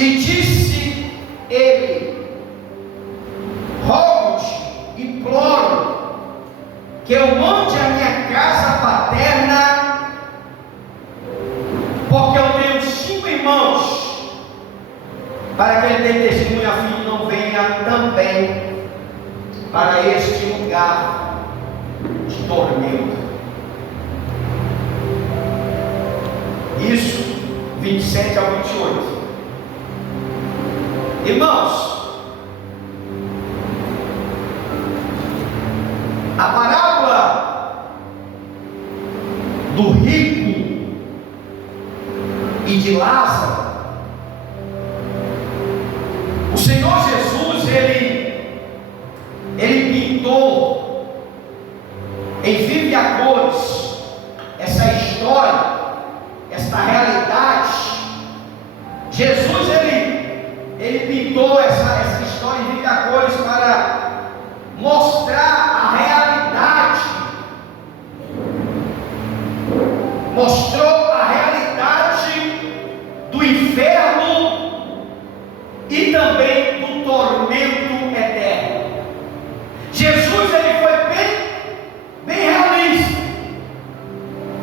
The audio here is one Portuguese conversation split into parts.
E disse ele: rogo-te, imploro, que eu mande a minha casa paterna, porque eu tenho 5 irmãos, para que ele dê testemunho a fim de não venha também para este lugar de tormento. Isso, 27 ao 28. Irmãos, a parábola do rico e de Lázaro, o Senhor Jesus, ele pintou em viva cores essa história, esta realidade. Jesus, ele pintou essa história em viva cores para mostrar a realidade, mostrou a realidade do inferno e também do tormento eterno. Jesus, ele foi bem realista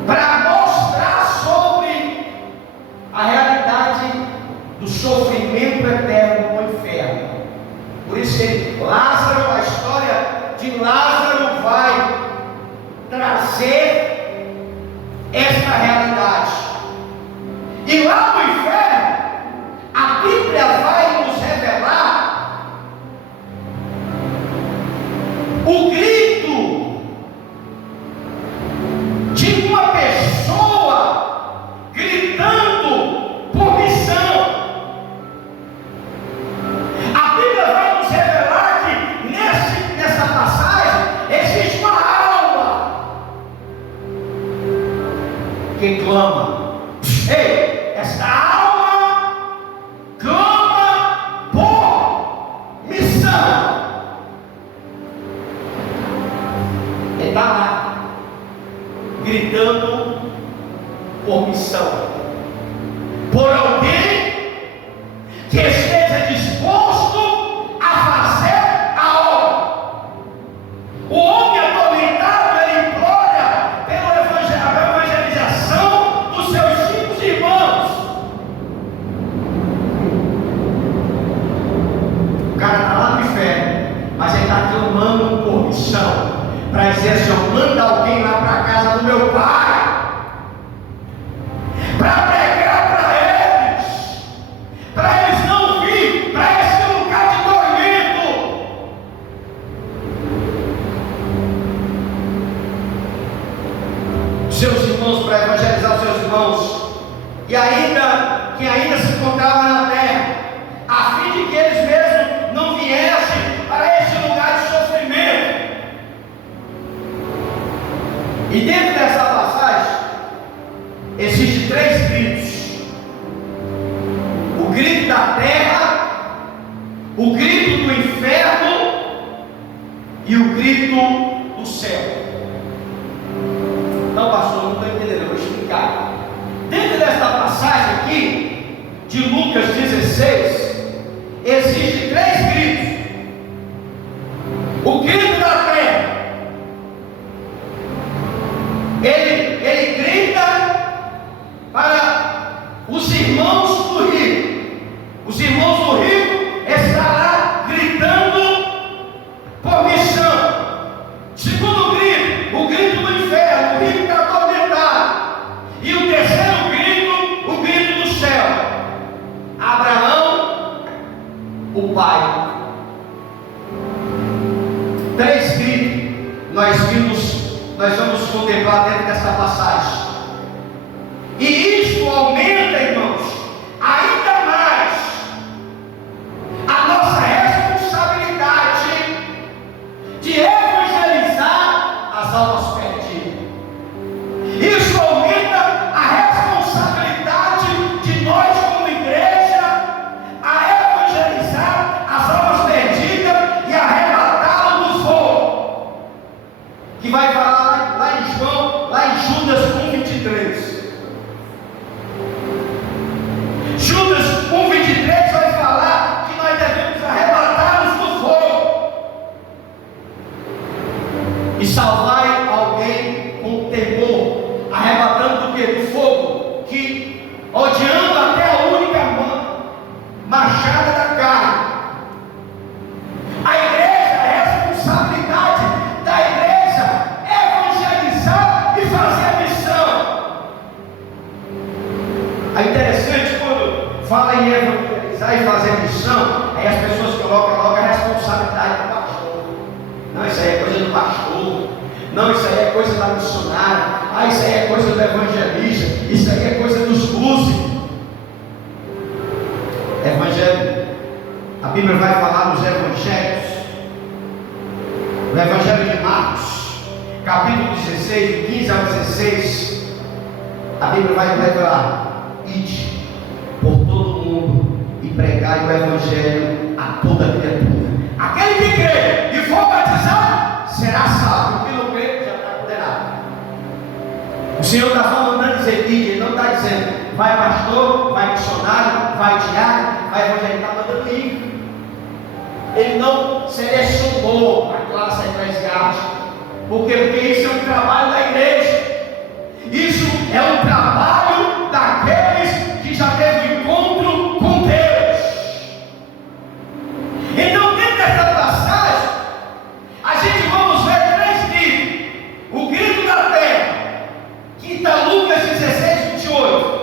para mostrar sobre a realidade do sofrimento eterno no inferno. Por isso Lázaro, a história de Lázaro vai trazer esta realidade. E lá no inferno, a Bíblia vai nos revelar o grito de uma pessoa gritando por missão. A Bíblia vai nos revelar que nessa passagem existe uma alma que clama. Ei, esta alma clama por missão. Ele está lá gritando por missão, por alguém que esteja disposto a fazer a obra. O homem atormentado, ele implora pela evangelização dos seus 5 irmãos. O cara está lá no inferno, mas ele está clamando por missão, para dizer assim: manda alguém lá para a casa do meu pai, para pregar para eles não virem para esse lugar de tormento. Seus irmãos, para evangelizar os seus irmãos, e ainda que ainda se encontravam na terra, a fim de que eles mesmos não viessem para esse lugar de sofrimento. E dentro dessa passagem existem 3 gritos: o grito da terra, o grito do inferno e o grito do céu. Não, pastor, não estou entendendo, eu vou explicar. Dentro desta passagem aqui de Lucas 16 existem 3 gritos: o grito da terra, ele grita para os irmãos do rico. Os irmãos do rico estão lá gritando por missão. Segundo grito, o grito do inferno, o rico está atormentado. E o terceiro grito, o grito do céu. Abraão, o pai. 3 gritos nós vamos contemplar dentro dessa passagem. E isso aumenta, irmãos, ainda mais a nossa responsabilidade de evangelizar as almas perdidas. Isso aumenta a responsabilidade de nós como igreja a evangelizar as almas perdidas e arrebatá-las do fogo, que vai falar lá em Judas 1:23. fala em evangelizar e fazer missão, aí as pessoas colocam logo a responsabilidade do pastor. Não, isso aí é coisa do pastor. Não, isso aí é coisa da missionária. Ah, isso aí é coisa do evangelista. Isso aí é coisa dos músicos. Evangelho. A Bíblia vai falar nos evangelhos. No Evangelho de Marcos, capítulo 16, do 15 ao 16, a Bíblia vai revelar: ide por todo mundo e pregai o Evangelho a toda criatura. Aquele que crê e for batizado será salvo. O que não crê já está condenado. O Senhor está só mandando dizer ide, Ele não está dizendo vai pastor, vai missionário, vai diácono, vai evangelho. Ele está mandando ir. Ele não selecionou a classe eclesiástica. Por quê? Porque isso é um trabalho da igreja. Isso é um trabalho daqueles que já teve encontro com Deus. Então, dentro dessa passagem, a gente vamos ver três gritos. O grito da terra, que está Lucas 16, 28.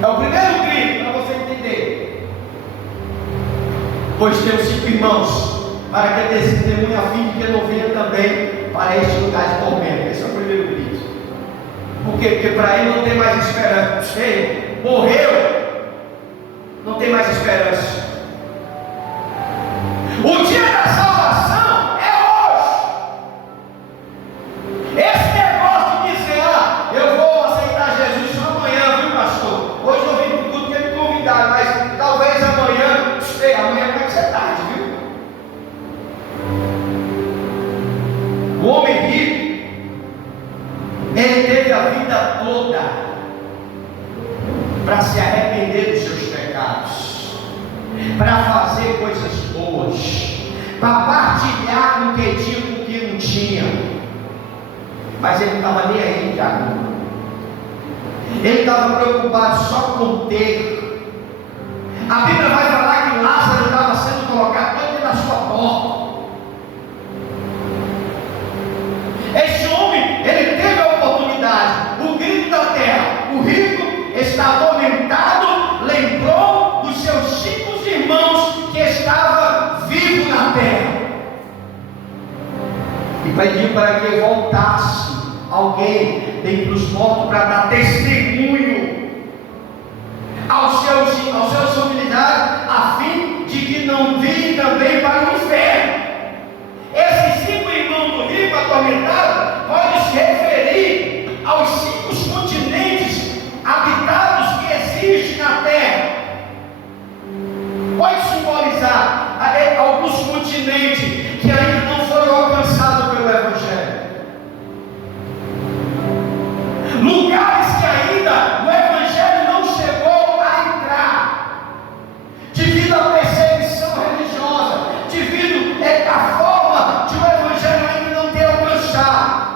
É o primeiro grito, para você entender. Pois tenho 5 irmãos, para que dê testemunho a fim de que não venha também para este lugar de tormento. Esse é o primeiro grito. Por quê? Porque para ele não tem mais esperança. Ele morreu, não tem mais esperança. O dia da salvação é hoje. Esse negócio de dizer, eu vou aceitar Jesus só amanhã, viu pastor? Hoje eu vim para tudo que me convidaram, mas talvez amanhã, amanhã vai ser tarde, viu? O homem rico, ele teve a vida toda para se arrepender dos seus pecados, para fazer coisas boas, para partilhar com quem tinha com quem não tinha. Mas ele não estava nem aí, Tiago. Ele estava preocupado só com ter. A Bíblia vai falar que Lázaro estava sendo colocado dentro da sua porta. Esse homem, ele teve a oportunidade. O grito da terra, o rico está atormentado, lembrou dos seus 5 irmãos que estavam vivos na terra e pediu para que voltasse alguém dentre os mortos para dar testemunho aos seus familiares, a fim de que não vêm também para o inferno. Esses 5 irmãos do rico atormentados podem se referir aos 5 continentes habitados que existem na terra. Pode simbolizar alguns continentes que ainda não foram alcançados pelo Evangelho. Lugares que ainda o Evangelho não chegou a entrar, devido à perseguição religiosa, devido à forma de o Evangelho ainda não ter alcançado.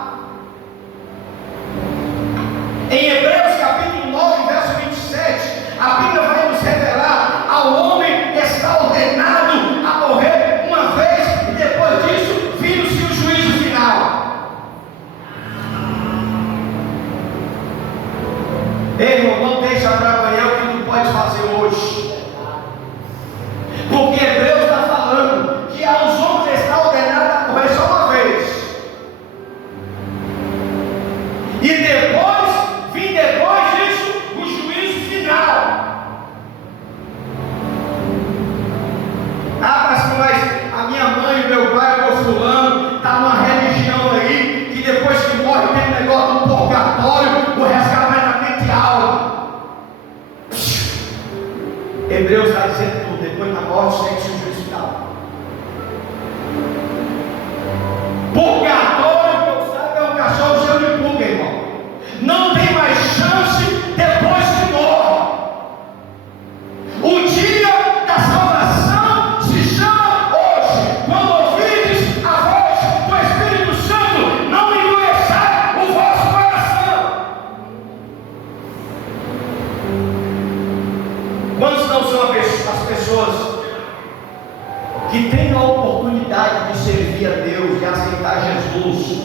Em Hebreus capítulo 9, verso 27, a Bíblia vai nos revelar: ao homem está ordenado a morrer uma vez, e depois disso vindo-se o juízo final. Ei, irmão, não deixa para amanhã o que tu pode fazer hoje. Porque Deus está falando que aos homens está ordenado a morrer só uma vez. E depois disso, o juízo final. Mas a minha mãe, o meu pai, o meu fulano, está numa religião aí, que depois que morre tem negócio do purgatório, o resgate vai na mente e alma. Hebreus está dizendo tudo: depois da morte tem que ser o juízo final. Purgatório, que eu saiba, é um cachorro cheio de pulga, irmão. Não tem mais chance depois que morre. O dia da salvação se chama hoje. Quando ouvides a voz do Espírito Santo, não endureçai o vosso coração. Quantos não são as pessoas que têm a oportunidade de servir a Deus, de aceitar Jesus,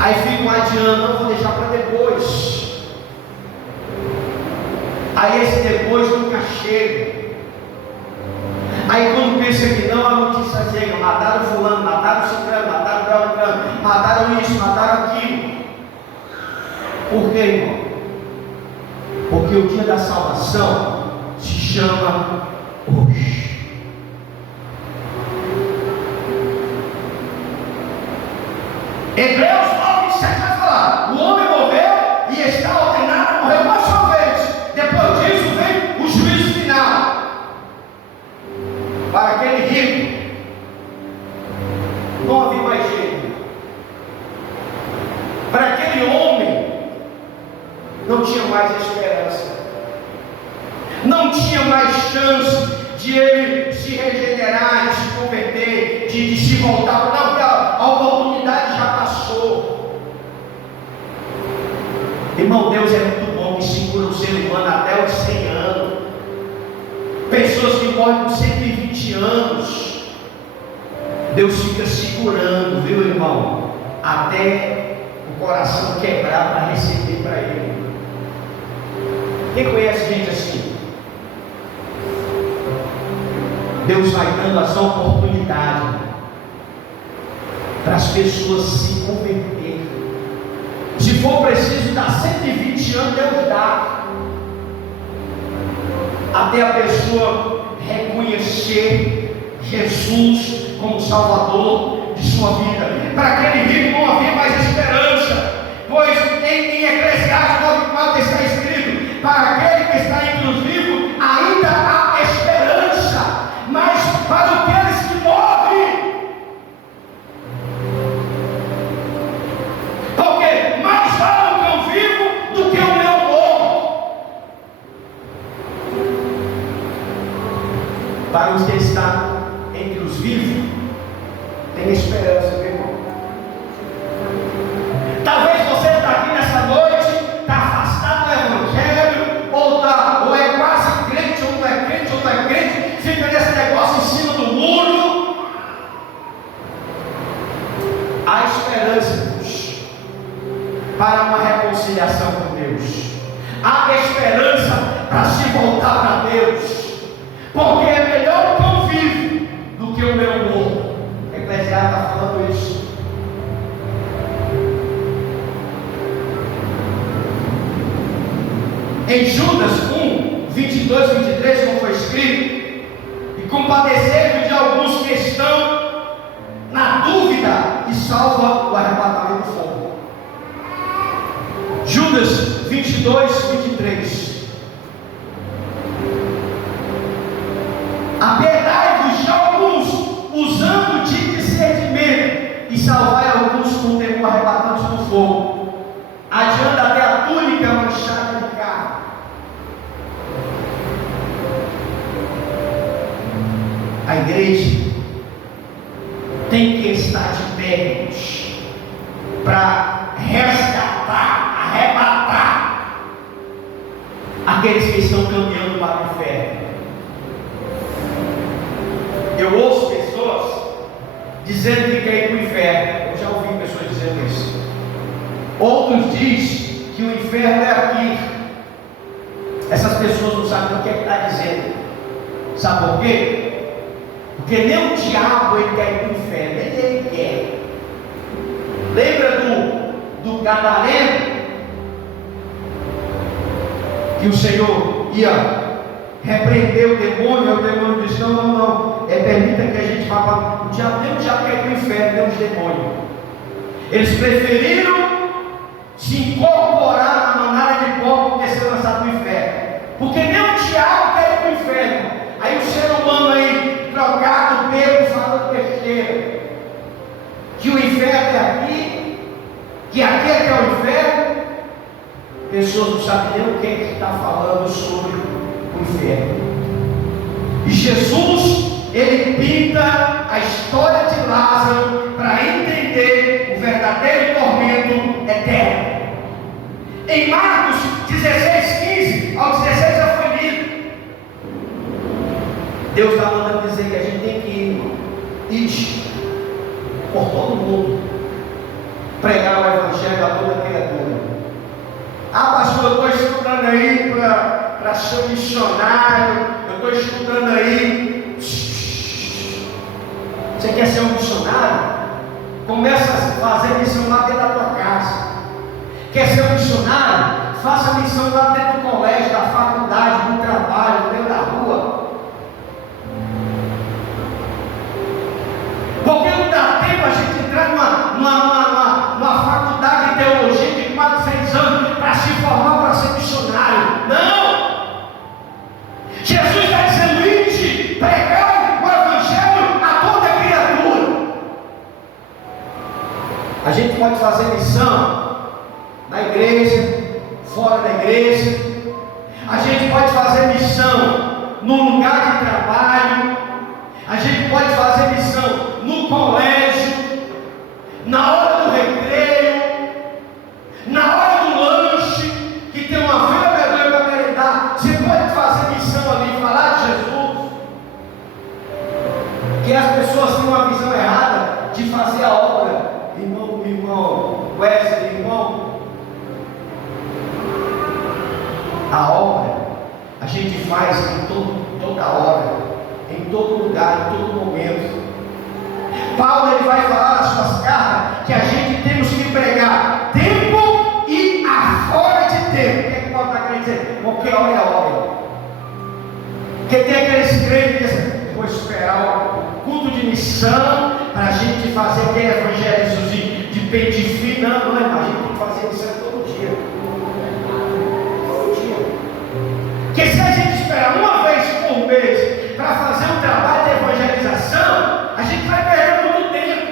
aí ficam adiando, não vou deixar para depois. Aí esse depois nunca chega. Aí quando pensa que não, a notícia chega: mataram fulano, mataram ciclano, mataram beltrano, mataram isso, mataram aquilo. Por quê, irmão? Porque o dia da salvação se chama hoje. Hebreus 9:7 vai falar: o homem morreu e está ordenado a morrer uma só vez. Depois disso vem o juízo final. Para aquele rico não havia mais jeito. Para aquele homem não tinha mais esperança, não tinha mais chance de ele se regenerar, de se converter, de se voltar. Não, porque a oportunidade já passou. Irmão, Deus é muito bom, que segura o ser humano até os 100 anos. Pessoas que morrem com 120 anos, Deus fica segurando, viu, irmão? Até o coração quebrar para receber para Ele. Quem conhece gente assim? Deus vai dando essa oportunidade para as pessoas se converterem. Se for preciso dar 120 anos, Deus dá, até a pessoa reconhecer Jesus como Salvador de sua vida. Para aquele rico não havia mais esperança, pois em Eclesiastes 9:4 está escrito: para aquele que está entre os vivos ainda há esperança, mas para aqueles que morrem, porque mais vale o cão vivo do que o leão morto. Para os que estão entre os vivos, tem esperança, meu irmão. Talvez você está aqui nessa noite, está afastado do Evangelho, ou é quase crente, ou não é crente, ou não é crente, fica nesse negócio em cima do muro. Há esperança, Deus, para uma reconciliação com Deus. Há esperança para se voltar para Deus, porque é melhor o cão vivo do que o leão morto. Eclesiastes está falando isso. Em Judas 1:22-23, como foi escrito: e compadecendo de alguns que estão na dúvida, e salva o arrebatamento do fogo. Judas 22:23. Apiedai-vos de alguns, usando de discernimento, e salvai alguns com temor arrebatados do fogo. Adianta até a túnica manchada de carne. A igreja tem que estar de pé para resgatar, arrebatar aqueles que estão caminhando para o inferno. Eu ouço pessoas dizendo que quer ir para o inferno. Eu já ouvi pessoas dizendo isso. Outros dizem que o inferno é aqui. Essas pessoas não sabem o que é que está dizendo. Sabe por quê? Porque nem o diabo ele quer ir para o inferno, nem ele quer. Lembra do gadareno? Que o Senhor ia repreender o demônio, e o demônio disse: não, permita que a gente vá para o diabo. Nem o diabo quer ir para o inferno, nem os demônios. Eles preferiram se incorporar na manada de porco que ser lançado no inferno, porque nem o diabo quer ir para o inferno. Aí o ser humano aí, trocado, bebo, falando besteira, que o inferno é aqui, que aqui é que é o inferno. Pessoas não sabem nem o que está falando sobre o inferno. E Jesus, ele pinta a história de Lázaro para entender o verdadeiro tormento eterno. Em Marcos 16:15 ao 16 já foi lido. Deus está mandando dizer que a gente tem que ir por todo mundo, pregar o evangelho a toda criatura. Ah, pastor, eu estou estudando aí para para ser um missionário, eu estou estudando aí. Você quer ser um missionário? Começa a fazer missão lá dentro da tua casa. Quer ser um missionário? Faça missão lá dentro do colégio, da faculdade, do trabalho, no meio da rua. Porque não dá tempo a gente entrar numa faculdade de teologia de 4, 6 anos para se formar, para ser missionário. Não! Jesus está dizendo: ide, pregai o evangelho a toda criatura. A gente pode fazer missão na igreja, fora da igreja. A gente pode fazer missão no lugar de trabalho. A gente pode fazer missão no colégio, na hora do recreio, na hora do lanche, que tem uma fila vergonha para merendar. Você pode fazer missão ali, falar de Jesus. Que as pessoas têm uma visão errada de fazer a obra. Irmão Wesley, irmão, a obra a gente faz em toda hora, em todo lugar, em todo momento. Paulo ele vai falar nas suas cartas que a gente temos que pregar tempo e afora de tempo. O que é que Paulo está querendo dizer? Qualquer hora é hora. Porque tem aqueles crentes que dizem: vou esperar o culto de missão para a gente fazer aquele evangelismo de peito fino. Não, a gente tem que fazer missão todo dia. Todo dia. Porque se a gente esperar uma vez por mês para fazer um trabalho de evangelização, a gente vai perder muito tempo.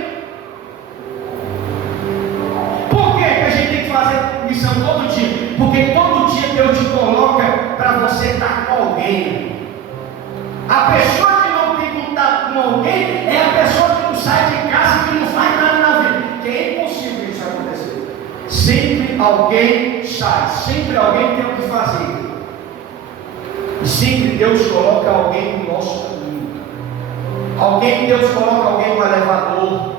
Por que a gente tem que fazer missão todo dia? Porque todo dia Deus te coloca para você estar com alguém. A pessoa que não tem contato com alguém é a pessoa que não sai de casa e que não faz nada na vida. Que é impossível isso acontecer. Sempre alguém sai, sempre alguém tem o que fazer. E sempre Deus coloca alguém no nosso caminho. Deus coloca alguém no elevador.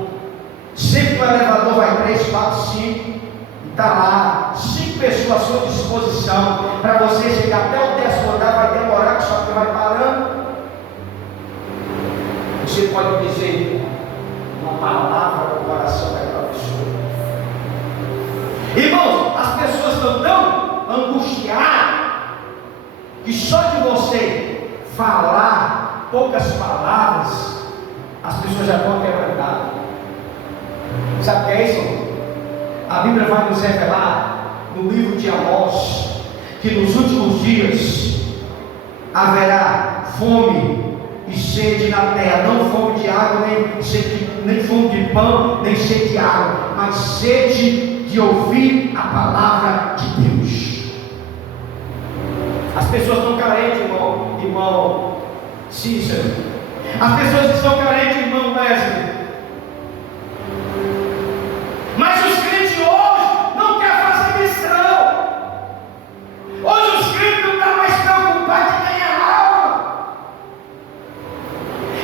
Sempre o elevador vai 3, 4, 5 e está lá 5 pessoas à sua disposição para você chegar até o 10º andar. Vai demorar, só que vai parando. Você pode dizer uma palavra no coração daquela pessoa. Irmãos, as pessoas estão tão angustiadas que só de você falar poucas palavras, as pessoas já estão quebrantadas. Sabe o que é isso? A Bíblia vai nos revelar no livro de Amós que nos últimos dias haverá fome e sede na terra, não fome de água, nem fome de pão, nem sede de água, mas sede de ouvir a palavra de Deus. As pessoas estão carentes, irmão Cícero. As pessoas estão carentes, irmão Wesley. Mas os crentes hoje não querem fazer missão. Hoje os crentes não estão mais preocupados em ganhar alma.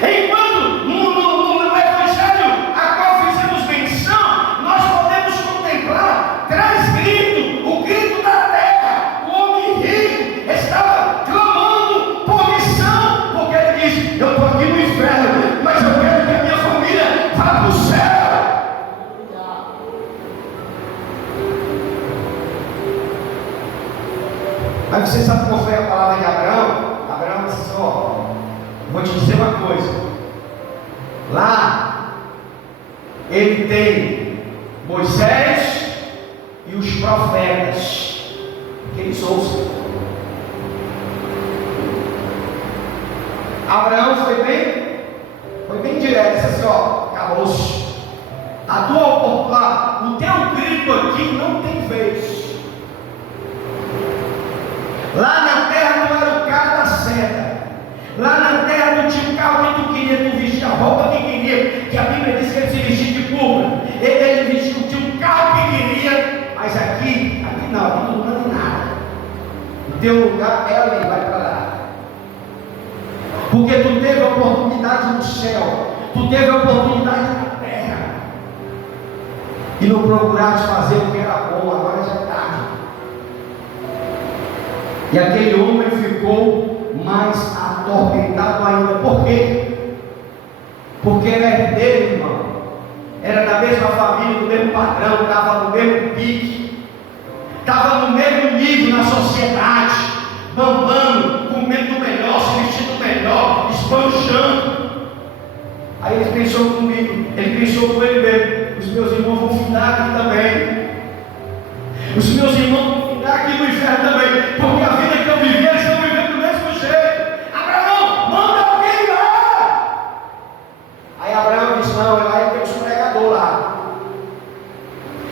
Enquanto no Evangelho a qual fizemos menção, nós podemos contemplar 3 gritos: o grito da terra. O homem rico estava clamando por missão, porque ele diz: eu estou aqui no inferno, mas eu quero que a minha família vá para o céu. Mas você sabe qual foi a palavra de Abraão? Abraão disse: ó, vou te dizer uma coisa. Lá ele tem Moisés e os profetas, que eles ouçam. Abraão foi bem direto, disse assim: ó, acabou-se. A tua oportunidade, o teu grito aqui não tem vez. Lá na terra não era o carro da seta. Lá na terra não tinha o carro que tu queria, tu vestia a roupa que queria, que a Bíblia diz que ele se vestia de púrpura. Ele vestiu, tinha um carro que queria, mas aqui não, aqui não manda nada. O teu lugar é ali, vai para lá. Porque tu teve a oportunidade no céu, tu teve a oportunidade na terra, e não procuraste fazer o que era bom, agora já é tarde. E aquele homem ficou mais atormentado ainda. Por quê? Porque era herdeiro, irmão. Era da mesma família, do mesmo padrão, estava no mesmo pique, estava no mesmo nível na sociedade, bambando, comendo melhor, se vestindo melhor, esbanjando. Aí ele pensou comigo, ele pensou com ele mesmo: os meus irmãos vão findar aqui também. Os meus irmãos vão findar aqui no inferno também, porque a vida que eu vivi, eles estão vivendo do mesmo jeito. Abraão, manda alguém lá. Aí Abraão disse: não, lá tem uns pregadores lá.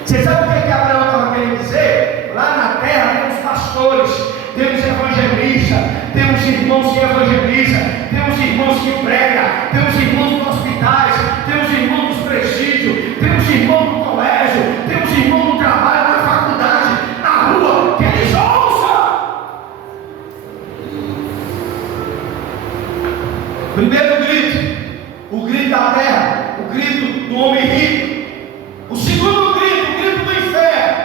Você sabe o que Abraão estava querendo dizer? Lá na terra tem uns pastores, tem uns evangelistas, tem uns irmãos que evangelizam, tem uns irmãos que pregam, tem uns irmãos nos hospitais, tem uns irmãos nos presídios, tem uns irmãos no colégio, tem uns irmãos no trabalho, na faculdade, na rua, que eles ouçam. Primeiro grito, o grito da terra, o grito do homem rico. O segundo grito, o grito do inferno.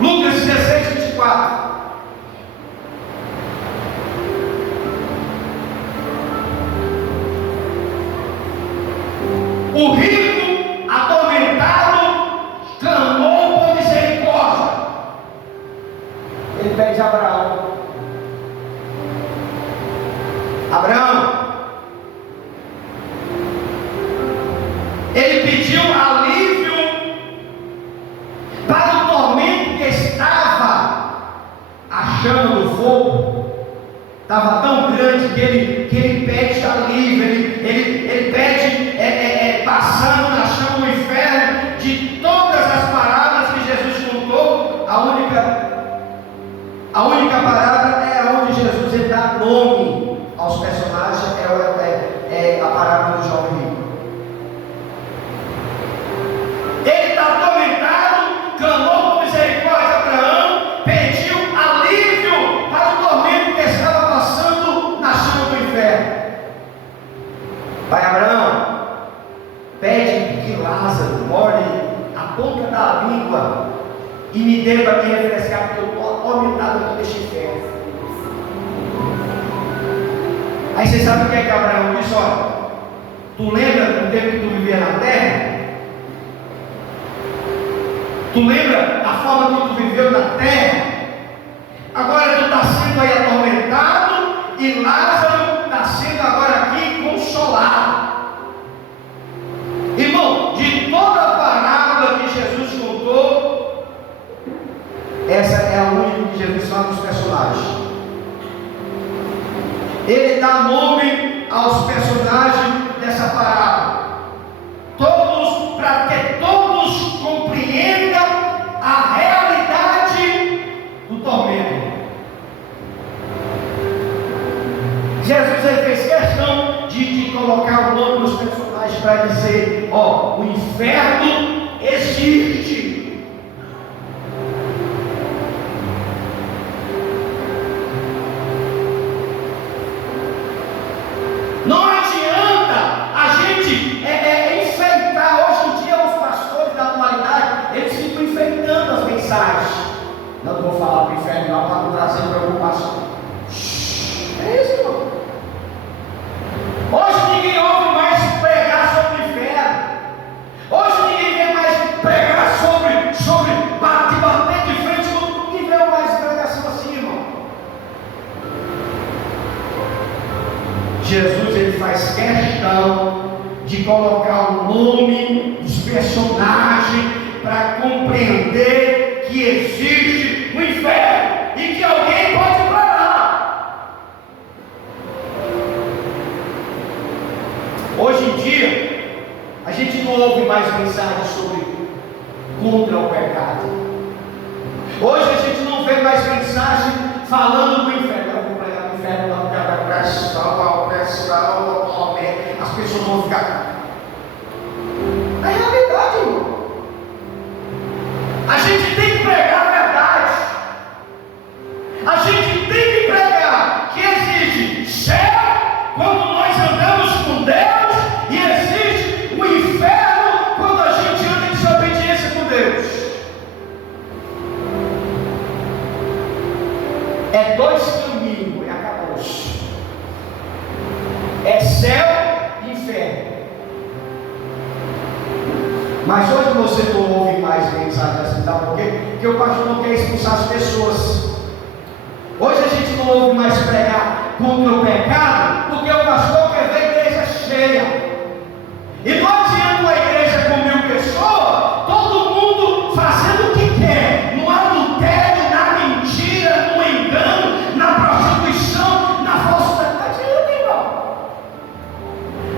Lucas 16, 24. O rico, atormentado, clamou por misericórdia. Ele pede a Abraão: Abraão, ele pediu alívio para o tormento que estava. A chama do fogo estava tão grande que ele pede alívio, ele pede passando na chama do inferno. De todas as parábolas que Jesus contou, a única parábola é onde Jesus dá nome aos personagens, é a parábola do jovem rico. Ele está atormentado, clamou por misericórdia a Abraão, pediu alívio para o tormento que estava passando na chama do inferno. Pai Abraão, pede que Lázaro molhe a ponta da língua e me dê para me refrescar, porque eu estou atormentado aqui neste inferno. Aí você sabe o que Abraão disse? Olha, tu lembra do tempo que tu vivia na terra? Tu lembra a forma que tu viveu na terra? Agora tu está sendo aí atormentado e Lázaro está sendo agora aqui consolado. Irmão, de toda a parábola que Jesus contou, essa é a única que Jesus fala dos personagens. Ele dá nome aos personagens dessa parábola. Todos, para que todos compreendam a realidade do tormento. Jesus ele fez questão de colocar o nome dos personagens para dizer: ó, o inferno existe. Não adianta a gente enfeitar. Hoje em dia os pastores da atualidade, eles ficam enfeitando as mensagens. Não vou falar para o inferno não, para não trazer preocupação. É isso, irmão. Hoje ninguém ouve mais pregar sobre o inferno. Hoje ninguém vê mais pregar sobre bater de frente. Ninguém vê mais pregação assim, irmão. Jesus ele faz questão de colocar o nome dos personagens para compreender que existe um inferno e que alguém pode ir para lá. Hoje em dia a gente não ouve mais mensagens sobre contra o pecado. Hoje a gente não vê mais mensagem falando do inferno. Eu vou pregar do inferno, não quero pressão, as pessoas vão ficar. É realidade, irmão. A gente tem que pregar a verdade. A gente tem que pregar que existe céu quando nós andamos com Deus e existe o inferno quando a gente anda em desobediência com Deus. É dois caminhos, e acabou-se. É céu e inferno. Mas hoje você não ouve mais mensagem assim, sabe por quê? Porque o pastor não quer expulsar as pessoas. Hoje a gente não ouve mais pregar contra o pecado, porque o pastor quer ver a igreja cheia. E não adianta uma igreja com 1000 pessoas, todo mundo fazendo o que quer, no adultério, na mentira, no engano, na prostituição, na falsidade. Não adianta, irmão.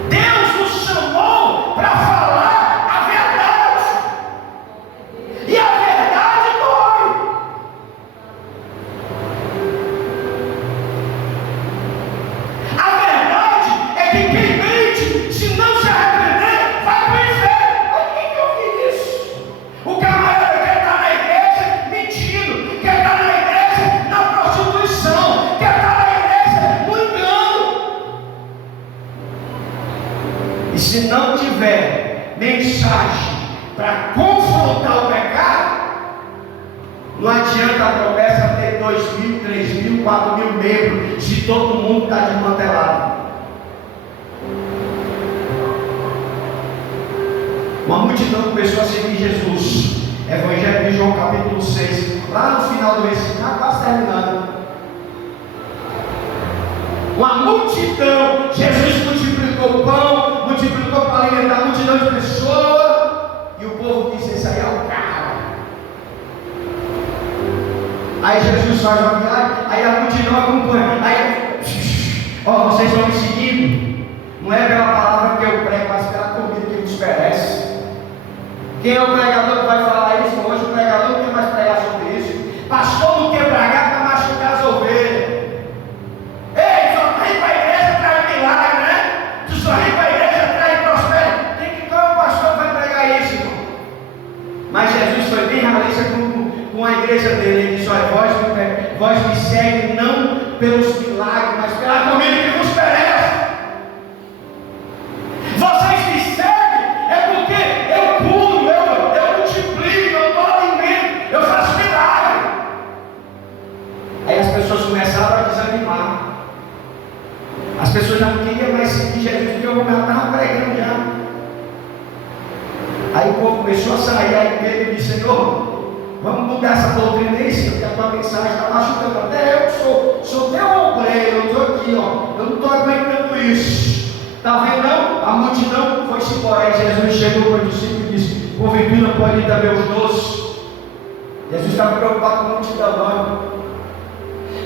Deus nos chamou para falar a verdade. E a verdade dói. A verdade é que quem mente, se não se arrepender, vai para o inferno. Mas quem que ouviu isso? O camarada quer estar na igreja mentindo, quer estar na igreja na prostituição, quer estar na igreja no engano. E se não tiver mensagem para confrontar o pecado, não adianta a promessa ter 2.000, 3.000, 4.000 membros, se todo mundo está desmantelado. Uma multidão começou a seguir Jesus. Evangelho de João capítulo 6, lá no final do versículo, quase terminando. Uma multidão, Jesus multiplicou o pão, multiplicou para alimentar a multidão de pessoas, e o povo disse: esse aí é o cara. Aí Jesus faz uma viagem, aí a multidão acompanha. Aí, ó, vocês estão me seguindo, não é pela palavra que eu prego, mas pela comida que nos oferece. Quem é o pregador que vai falar isso hoje? O pregador não quer mais pregar sobre isso. Pastor não quer pregar para machucar as ovelhas. Ei, só vem para a igreja traz milagre, né? Tu só vem para a igreja traz prospera. Tem que como o pastor vai pregar isso, irmão? Mas Jesus foi bem realista com a igreja dele. Ele disse: olha, vós me seguem não pelos milagres, mas pela comida que vos perece. Vocês me seguem é porque eu curo, eu multiplico, eu dou alimento, eu faço milagre. Aí as pessoas começaram a desanimar. As pessoas já não queriam mais seguir Jesus, porque o homem estava pregando já. Aí o povo começou a sair. Aí Pedro disse: Senhor, vamos mudar essa doutrina aí, Senhor, porque a tua mensagem está machucando. Até eu sou teu obreiro, eu estou aqui, ó, eu não estou aguentando isso. Está vendo não? A multidão foi-se embora. Aí Jesus chegou para o discípulo e disse: porventura pode ir também os doces. Jesus estava preocupado com a multidão, não.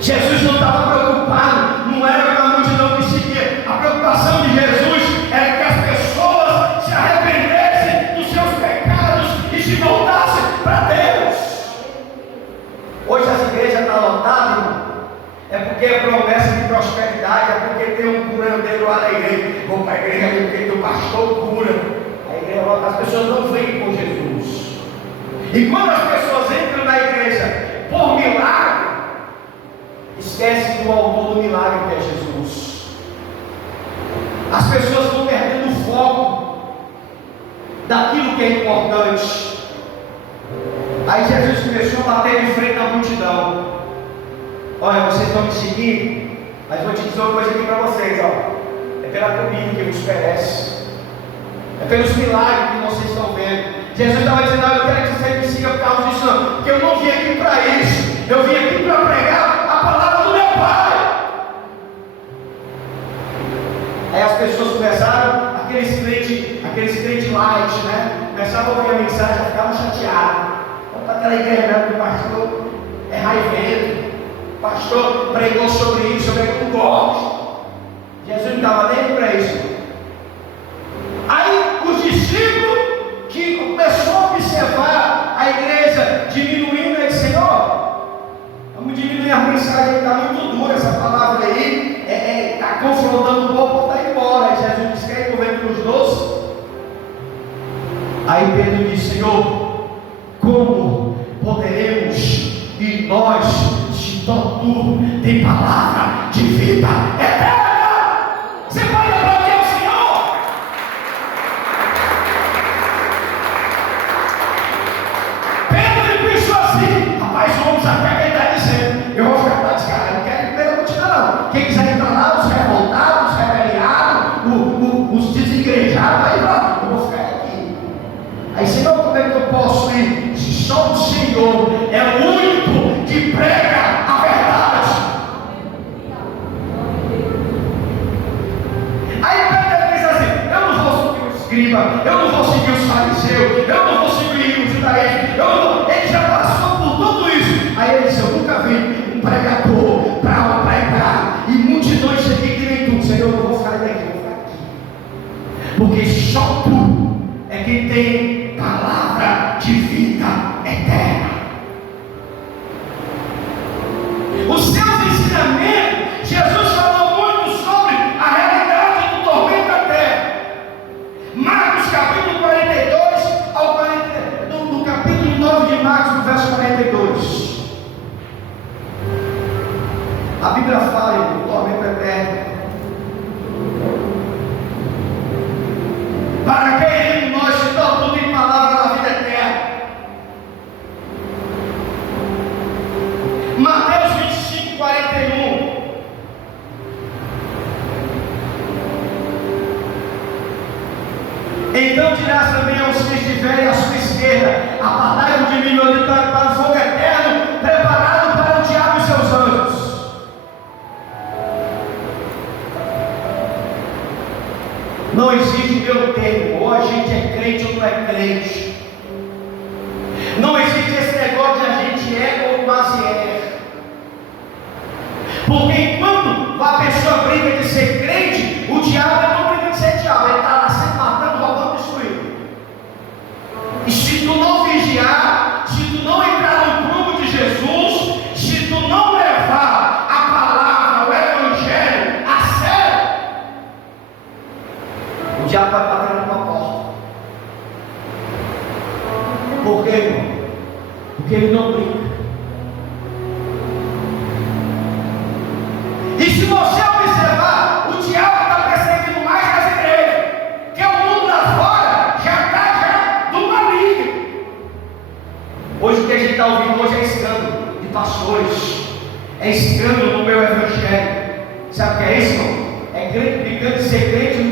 Jesus não estava preocupado, não era com a multidão que seguia. A preocupação de Jesus era que as pessoas se arrependessem dos seus pecados e se voltassem para Deus. Hoje as igrejas estão lotadas, irmão. É porque é promessa de prosperidade, é porque tem um curandeiro lá na igreja. Vou para a igreja porque o pastor cura. A igreja lota, as pessoas não vêm com Jesus. E quando as pessoas entram na igreja por milagre, esquece do autor do milagre, que é Jesus. As pessoas estão perdendo o foco daquilo que é importante. Aí Jesus começou a bater de frente à multidão. Olha, vocês estão me seguindo, mas vou te dizer uma coisa aqui para vocês, ó. É pela comida que vos perece, é pelos milagres que vocês estão vendo. Jesus estava dizendo: eu quero que vocês me sigam por causa disso, não, porque eu não vim aqui para isso, eu vim aqui para pregar a palavra do meu Pai. Aí as pessoas começaram, aqueles crentes light, né? Começavam a ouvir a mensagem e ficavam chateados. Vamos para aquela igreja que o pastor é raivento. O pastor pregou sobre isso, sobre aquilo que eu gosto. Jesus não estava nem para isso. Aí os discípulos que começou a observar a igreja diminuindo, ele disse: Senhor, vamos diminuir a mensagem, está muito dura essa palavra aí, está confrontando o povo, está indo embora. Aí Jesus disse: quer ir comendo os doces? Aí Pedro disse: Senhor, como poderemos e nós, se só tu tem palavra de vida eterna? Você pode aplaudir ao Senhor? Pedro pensou assim: rapaz, o homem sabe o que ele está dizendo, eu vou ficar praticando. quem quiser entrar lá, os revoltados, os rebeliados, os desigrejados, aí lá, eu vou ficar aqui. Aí, Senhor, como é que eu posso ir? Se só o Senhor é o único que prega a verdade. Aí Pedro diz assim: eu não vou seguir o escriba, eu não vou seguir os fariseus, eu não vou seguir o judaísmo, ele já passou por tudo isso. Aí ele disse: eu nunca vi um pregador para pregar e multidões seguir que nem tu. Senhor, eu não vou ficar daqui, eu vou ficar aqui, porque só tu é quem tem palavra de vida eterna. Os seus ensinamentos, Jesus falou muito sobre a realidade do tormento da terra. Marcos capítulo 42 ao 40, no capítulo 9 de Marcos, no verso 42. A Bíblia fala do tormento eterno. Para quem nós se tornamos em palavra da vida eterna. Mateus 25, 41. Então dirás também aos que estiverem à sua esquerda: apartai-vos de mim, malditos, para o fogo eterno, preparado para o diabo e seus anjos. Não existe meu termo, ou a gente é crente ou não é crente. Não existe esse negócio de a gente é ou quase é. Porque enquanto a pessoa brinca de ser crente, o diabo não brinca de ser diabo, ele está lá sempre matando, roubando, destruindo. E se tu não vigiar, se tu não entrar no prumo de Jesus, se tu não levar a palavra, o evangelho a sério, o diabo vai bater na tua porta. Por quê, irmão? Porque ele não brinca. E se você observar, o diabo está perseguindo mais as igrejas, que o mundo lá fora já está do maligno. Hoje o que a gente está ouvindo hoje é escândalo de pastores, é escândalo no meu evangelho. Sabe o que é isso, irmão? É crente brincando de ser crente e o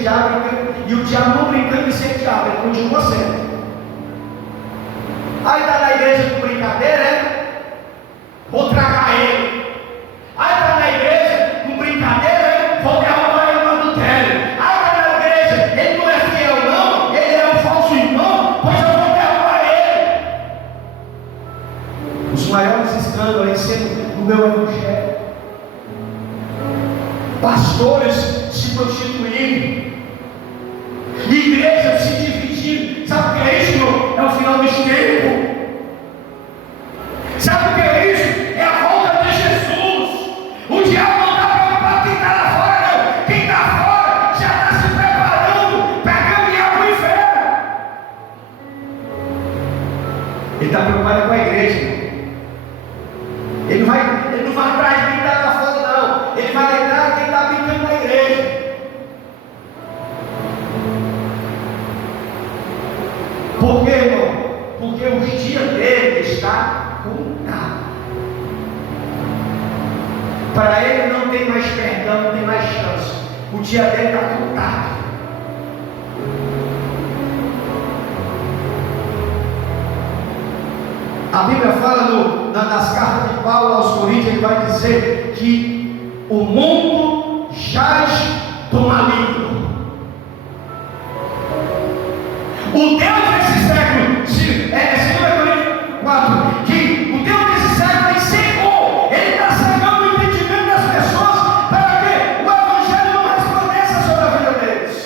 diabo não brincando de ser diabo, ele continua sendo. Aí está na igreja com brincadeira, né? Vou tragar ele. Aí está na igreja com brincadeira, vou derrubar ele no adultério. Aí está na igreja, ele não é fiel não, ele é um falso irmão, pois eu vou derrubar ele. Os maiores escândalos aí sendo no meu evangelho. Pastores se prostituindo, igrejas se dividindo. Sabe o que é isso, irmão? É o final dos tempos. Sabe o que é isso? É a volta de Jesus. O diabo não está preocupado quem está lá fora, não. Quem está fora já está se preparando para caminhar para o inferno. Ele está preocupado com a igreja, irmão. Ele não vai atrás de quem está lá fora, não. Ele vai atrás de quem está brincando na igreja. Por quê, irmão? Porque o dia dele está contado. Para ele não tem mais perdão, não tem mais chance. O dia dele está contado. A Bíblia fala nas cartas de Paulo aos Coríntios, ele vai dizer que o mundo jaz do maligno. O Deus desse século, 2 Coríntios 4, que o Deus desse século ele cegou, ele está cegando o entendimento das pessoas para que o evangelho não resplandeça sobre a vida deles.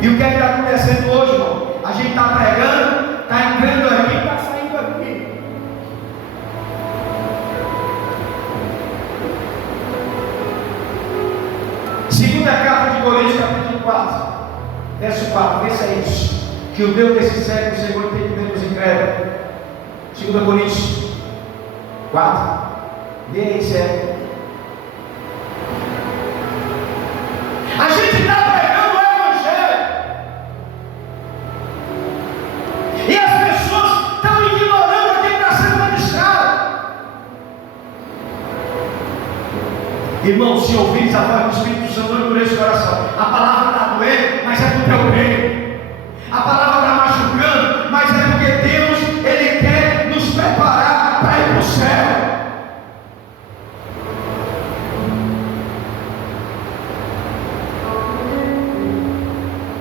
E o que é que está acontecendo hoje, irmão? A gente está pregando, está entrando aqui, está saindo aqui. Segunda carta de Coríntios, capítulo 4, verso 4, veja isso. Que o Deus desse século cegou o entendimento dos incrédulos. 2 Coríntios 4, vê aí, sério. A gente está pregando o evangelho e as pessoas estão ignorando aquilo que está sendo ministrado. Irmão, se ouvires a voz do Espírito Santo, não endureça o coração. A palavra está doendo, mas é do teu bem. A palavra está machucando, mas é porque Deus, Ele quer nos preparar para ir para o céu.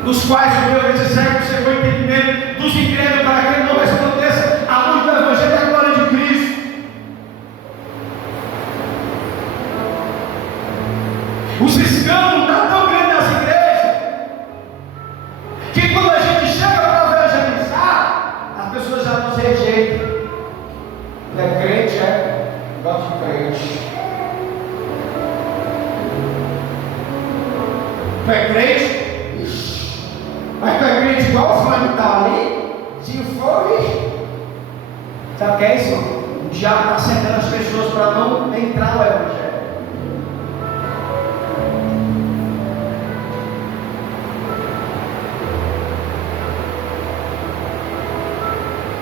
Nos quais o meu necessário chegou o entendimento dos incrédulos para que não resplandeça a luz do Evangelho da glória de Cristo. Os escândalos estão tão grandes nas igrejas que quando a gente chega para evangelizar, as pessoas já nos rejeitam. Não é crente, é? Gosto de crente. Tu é crente? Mas tu é crente igual o fulano que está ali? Se for, sabe o que é isso? O diabo está cercando as pessoas para não entrar no Evangelho.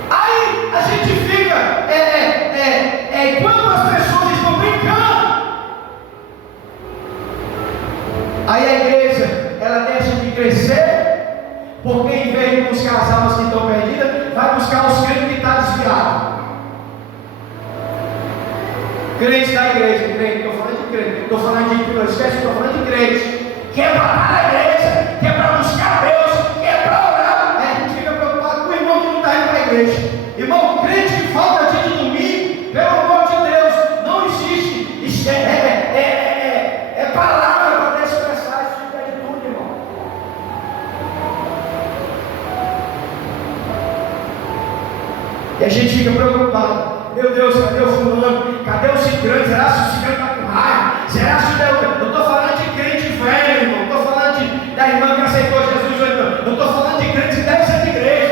Aí a gente fica, enquanto as pessoas estão brincando, aí a igreja, ela deixa de crescer. Porque em vez de buscar as almas que estão perdidas, vai buscar os crentes que estão desviados. Crentes da igreja, crente, estou falando de crente, estou falando de não esquece, estou falando de crente. Que é para estar na igreja, que é para buscar Deus, que é para orar. A gente fica preocupado com o irmão que não está indo para a igreja. Irmão, crente que falta dia de domingo, pelo amor de Deus, não existe. Isso é palavra para expressar isso de tudo, irmão. E a gente fica preocupado. Meu Deus, cadê o fulano? Cadê o ciclano? Será que o ciclano está com raiva? Será que eu estou falando de crente velho, irmão? Estou falando da irmã que aceitou Jesus. Eu estou falando de crente que deve ser de igreja.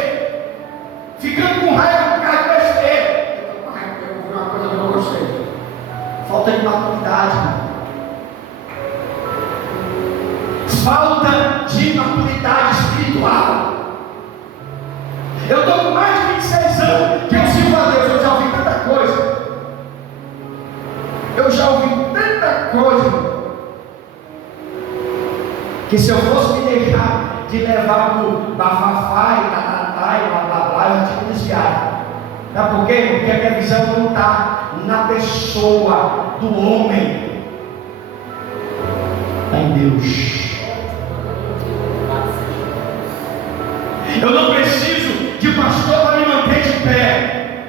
Ficando com raiva por causa do besteira. Eu estou com raiva porque eu vou ver uma coisa que eu não gostei. Falta de maturidade. Falta de maturidade espiritual. Eu estou com mais de 26 anos que eu sirvo a Deus. Eu já ouvi tanta coisa. Eu já ouvi tanta coisa. Que se eu fosse me deixar de levar por bafafá e tatatá e blá blá blá, eu tinha desviado. Sabe por quê? Porque a minha visão não está na pessoa do homem. Está em Deus. Eu não preciso de pastor para me manter de pé.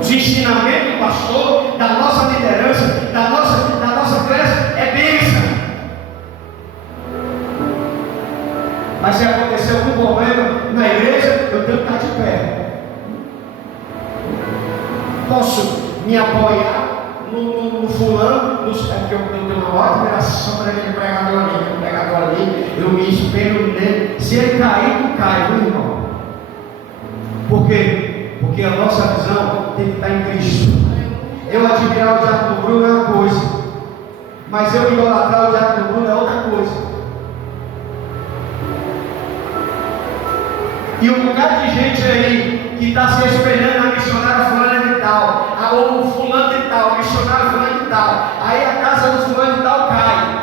Os ensinamentos do pastor, da nossa liderança, da nossa classe, é bênção. Mas se acontecer algum problema na igreja, eu tenho que estar de pé. Posso me apoiar no fulano, é porque eu tenho uma ótima relação para aquele pregador ali, eu me espelho nele. Se ele cair, tu cai, viu, irmão? Por quê? Porque a nossa visão tem que estar em Cristo. Eu admirar o diácono Bruno é uma coisa, mas eu idolatrar o diácono Bruno é outra coisa. E um bocado de gente aí que está se espelhando na missionária fulana de tal, ou o fulano de tal, o missionário fulano de tal, aí a casa do fulano de tal cai.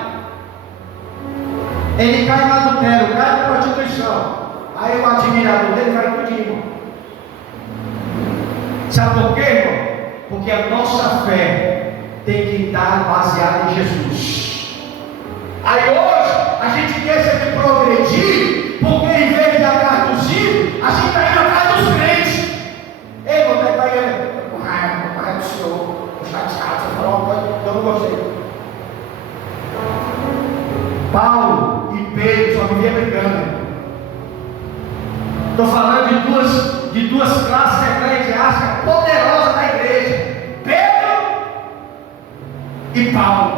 Ele cai no adultério, cai na prostituição. Aí o admirador dele vai impedir. Sabe por quê, irmão? Porque a nossa fé tem que estar baseada em Jesus. Aí hoje a gente quer sempre progredir, porque em vez de atrás dos ídolos, a gente está indo atrás dos crentes. Ei, irmão, está indo com raiva do Senhor, chateado, você falou uma coisa que eu não gostei. Paulo e Pedro só viviam brigando. Estou falando de duas classes eclesiásticas poderosas da igreja: Pedro e Paulo.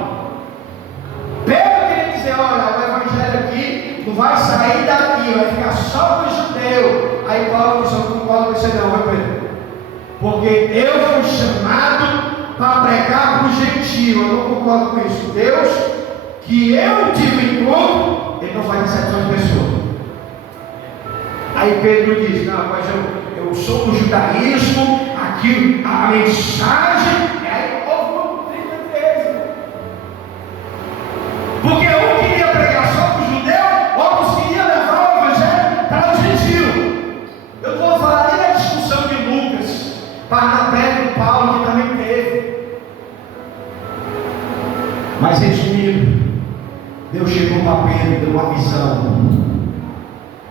Pedro queria dizer: olha, o evangelho aqui não vai sair daqui, vai ficar só para os judeus. Aí Paulo disse: eu não concordo com você não, meu Pedro, porque eu fui chamado para pregar para os gentios. Eu não concordo com isso. Deus, que eu tive encontro, ele não faz exceção de pessoa. Aí Pedro diz: não, mas eu sou do judaísmo, aqui a mensagem. Aí o povo pediu a Pedro, deu uma visão.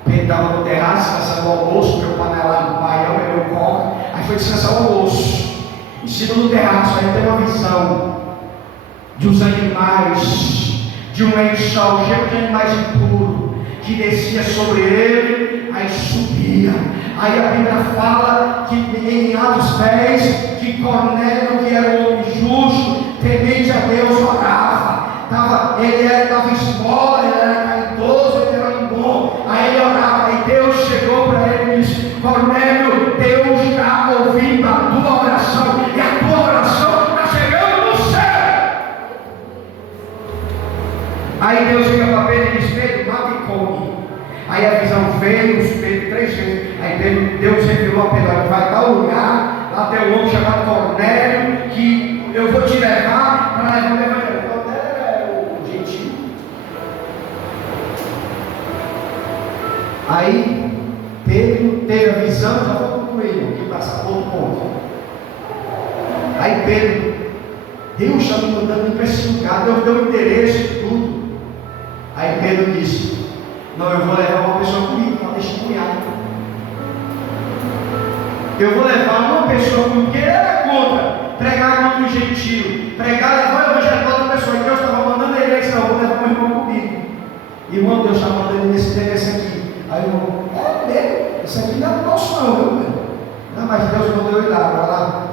Pedro estava no terraço, descansando o almoço, meu panelado do baião, meu coca. Aí foi descansar o almoço. Em cima do terraço, aí tem uma visão de uns animais, de um lençol cheio de animais impuros, que descia sobre ele, aí subia. Aí a Bíblia fala que em Atos 10, que Cornélio, que era um homem justo, temente a Deus, orava. Ele dava esmola, ele era caridoso, ele era um bom. Aí ele orava, aí Deus chegou para ele e disse: Cornélio, Deus está ouvindo a tua oração, e a tua oração está chegando no céu. Aí Deus chega para Pedro e diz: Pedro, mata e come. Aí a visão veio, Pedro 3 vezes. Aí Deus revelou a Pedro: vai dar um lugar, lá tem um homem chamado Cornélio, que eu vou te levar para levar o evangelho. Aí Pedro teve a visão, já vou concluir, que passar por outro ponto. Aí Pedro, Deus está me mandando para esse lugar, Deus deu interesse em tudo. Aí Pedro disse: não, eu vou levar uma pessoa comigo para testemunhar. Eu vou levar uma pessoa comigo, porque ele era contra pregar contra o gentio, pregar, levar o evangelho para outra pessoa. E Deus estava mandando ele, disse: não, eu vou levar um irmão comigo. Irmão, Deus está mandando nesse aqui. Aí o irmão: é mesmo? Isso aqui não é nosso não, viu? Não, mas Deus mandou eu ir lá, vai lá.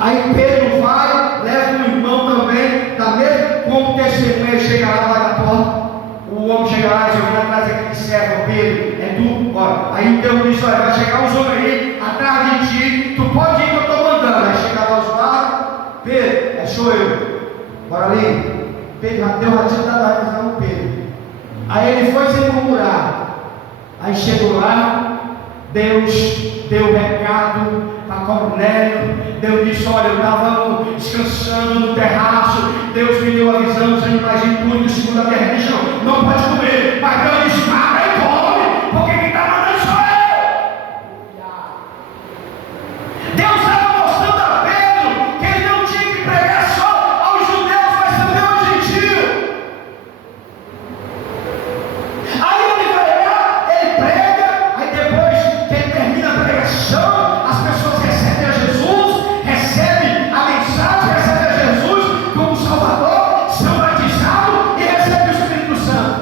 Aí Pedro vai, leva um irmão também, da mesma como testemunha, chega lá, vai na porta. O homem chega lá e diz: eu vou atrás daquele servo, Pedro, é tu, bora. Aí o Deus diz: olha, vai chegar uns homens aí, atrás de ti, tu pode ir que eu estou mandando. Aí chega lá os lados: Pedro, sou eu, bora ali. Pedro, deu uma tinta da visão no Pedro. Aí ele foi sem murmurar. Aí chegou lá, Deus deu o recado para Cornélio. Deus disse: olha, eu estava descansando no terraço, Deus me deu a visão dos animais impuros, segundo a minha religião, não pode comer. Mas Deus disse: mata e come, porque quem está mandando sou eu. Deus estava mostrando a Pedro que ele não tinha que pregar só aos judeus, mas também aos gentios. Aí ele vai lá, ele prega, aí depois que ele termina a pregação, as pessoas recebem a Jesus, recebem a mensagem, recebem a Jesus como Salvador, são batizados e recebem o Espírito Santo.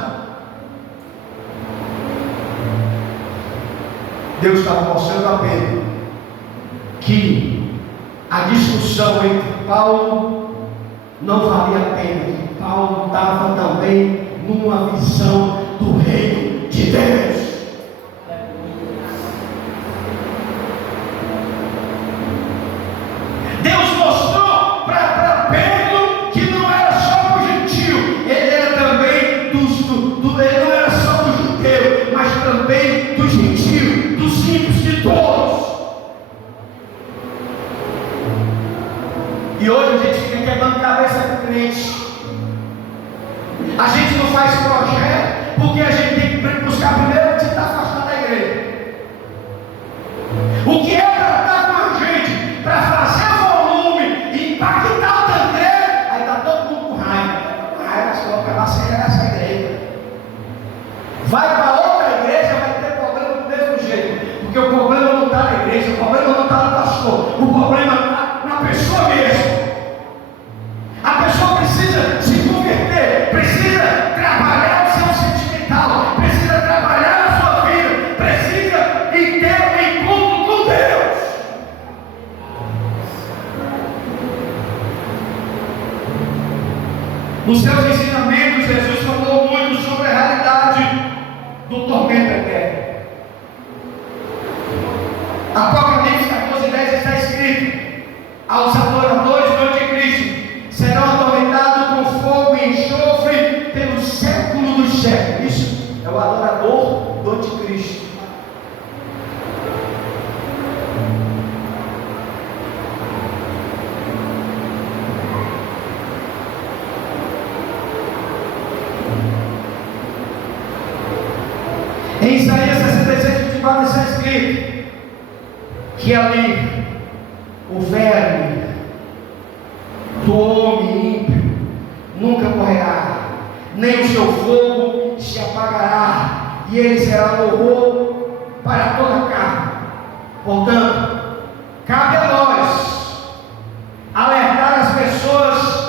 Deus estava mostrando a Pedro que a discussão entre Paulo não valia a pena, que Paulo estava também numa visão do reino de Deus. Deus mostrou para Pedro que não era só para o gentio, ele era também ele não era só do judeu, mas também do gentio, dos simples, de todos. E hoje a gente fica quebrando cabeça com crente. A gente não faz projeto porque a gente tem que buscar primeiro o que está afastado da igreja. O que é tratar com a gente para fazer volume e impactar outra igreja? Aí está todo mundo com raiva. Com raiva, se coloca lá, sai dessa igreja. Vai para outra igreja, vai ter problema do mesmo jeito. Porque o problema não está na igreja, o problema não está no pastor, o problema está na pessoa mesmo. A pessoa precisa se converter, precisa trabalhar o seu sentimental, precisa trabalhar a sua vida, precisa ter um encontro com Deus. Nos seus ensinamentos, Jesus falou muito sobre a realidade do tormento eterno. Apocalipse 14:10 está escrito: aos adoradores do Anticristo serão atormentados com fogo e enxofre pelo século dos séculos. Isso é o adorador do Anticristo. Em Isaías 66:24 está escrito que ali o verme do homem ímpio nunca morrerá, nem o seu fogo se apagará, e ele será horror para toda a carne. Portanto, cabe a nós alertar as pessoas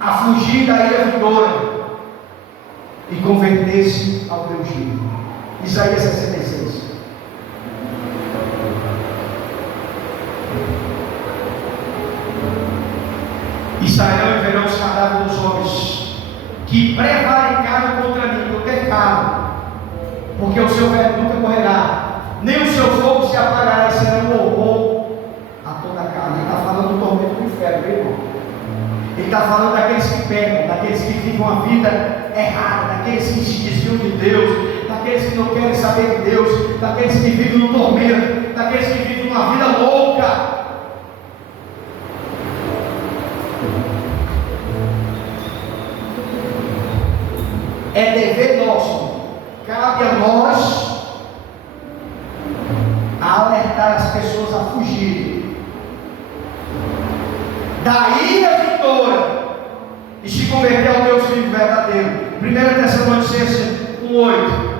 a fugir da ira vindoura e converter-se ao Deus vivo. Isaías 66. E sairão e verão os cadáveres dos homens que prevaricaram contra mim, no pecado, porque o seu velho nunca morrerá, nem o seu fogo se apagará, e será um horror a toda a carne. Ele está falando do tormento do inferno, meu irmão. Ele está falando daqueles que pecam, daqueles que vivem uma vida errada, daqueles que se desviam de Deus, daqueles que não querem saber de Deus, daqueles que vivem no tormento, daqueles que vivem uma vida louca. É dever nosso, cabe a nós alertar as pessoas a fugir da ira vindoura e se converter ao Deus vivo e verdadeiro. 1 Tessalonicenses 1:8.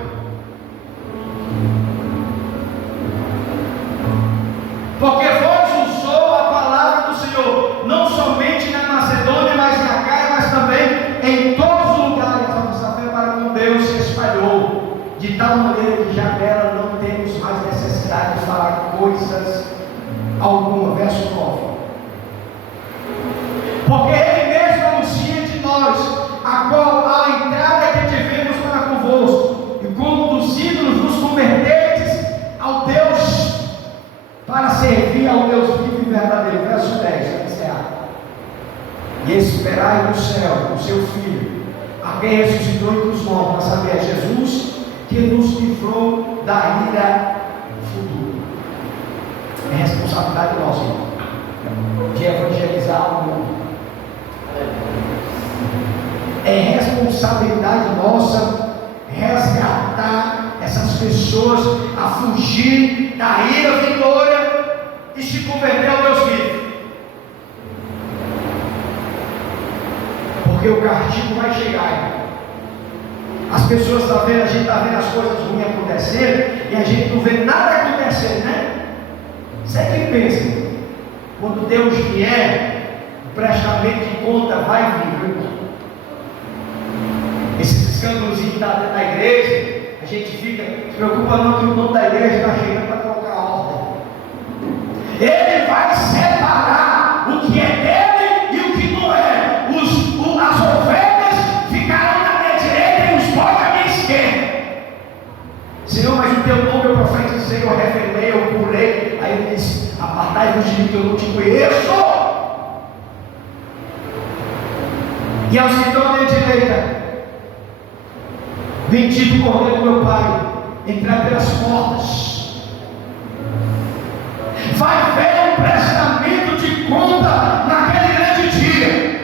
Porque vós usou a palavra do Senhor, não somente na Macedônia, mas na Acaia, mas também em todos os lugares. A nossa fé para com Deus se espalhou, de tal maneira que já dela não temos mais necessidade de falar coisas alguma. Verso 9. Porque Ele mesmo anuncia de nós, a qual a entrada que tivemos para convosco, e como dos ídolos nos converteis ao Deus, para servir ao Deus vivo e verdadeiro. Verso 10, para encerrar. E esperai no céu o seu Filho, a quem ressuscitou entre os mortos, a saber, Jesus, que nos livrou da ira futura. É responsabilidade nossa, irmão, de evangelizar o mundo. É responsabilidade nossa resgatar essas pessoas a fugir da ira vindoura e se converter ao Deus vivo. Porque o castigo vai chegar, irmão. As pessoas estão vendo, a gente está vendo as coisas ruins acontecendo e a gente não vê nada acontecendo, né? Você que pensa, quando Deus vier, o prestamento de conta vai vir, viu? Esses escândalos que está dentro da igreja, a gente fica, se preocupa não que o dono da igreja está chegando para colocar a ordem. Ele vai separar o que é dele e o que não é. As ovelhas ficarão na minha direita e os bois à minha esquerda. Senhor, mas o teu nome eu profetizei, eu revelei, eu curei. Aí ele disse: apartai-vos de mim que eu não te conheço. E aos que estão à minha direita, bendito o Cordeiro do meu Pai, entrar pelas portas. Vai haver um prestamento de conta naquele grande dia.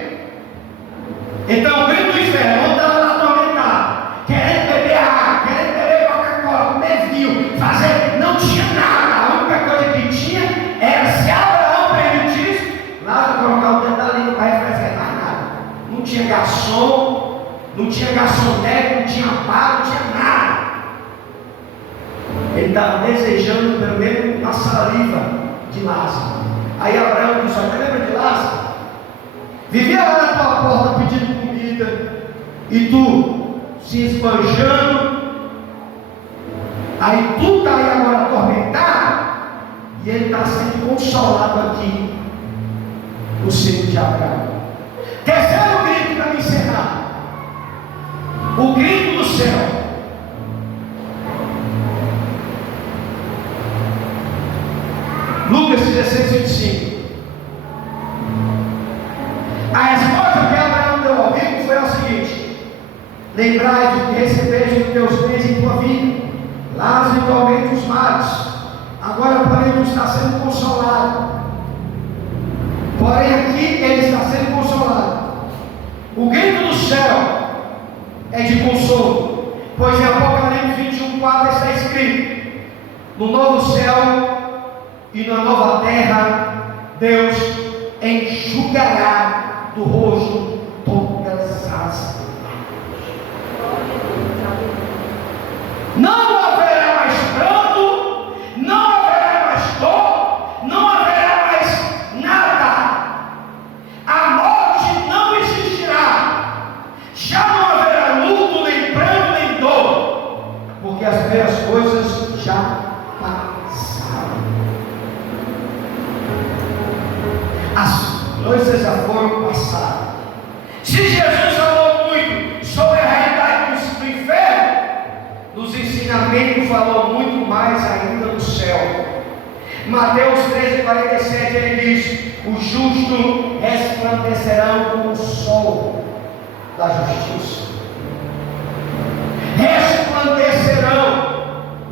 Então o grito do inferno, onde estava lá atormentado, querendo beber água, querendo beber Coca-Cola, comer vinho, fazer, não tinha nada. A única coisa que tinha era, se Abraão permitisse, lá colocar o dedo da língua para refrescar, mais nada. Não tinha garçom, não tinha garçonete, não tinha bar, não tinha nada. Ele estava desejando pelo menos uma saliva de Lázaro. Aí Abraão disse: olha, lembra de Lázaro? Vivia lá na tua porta pedindo comida, e tu se esbanjando. Aí tu está aí agora atormentado, e ele está sendo consolado aqui no seio de Abraão. Terceiro grito para me encerrar. O grito do céu. Lucas 16:25. A resposta que Abraão deu ao rico foi a seguinte: lembrai de que recebeis os teus bens em tua vida, Lázaro igualmente os males. Agora, porém, tu está sendo consolado. Porém, aqui ele está sendo consolado. O grito do céu é de consolo, pois em Apocalipse 21:4 está escrito: no novo céu e na nova terra, Deus enxugará do rosto todas as lágrimas. Não haverá mais pranto, não haverá mais dor, não haverá mais nada. A morte não existirá. Já não haverá luto, nem pranto, nem dor, porque as velhas coisas já passaram. As coisas já foram passadas. Se Jesus falou muito sobre a realidade do inferno, nos ensinamentos falou muito mais ainda do céu. Mateus 13:47 ele diz: os justos resplandecerão como o sol da justiça. Resplandecerão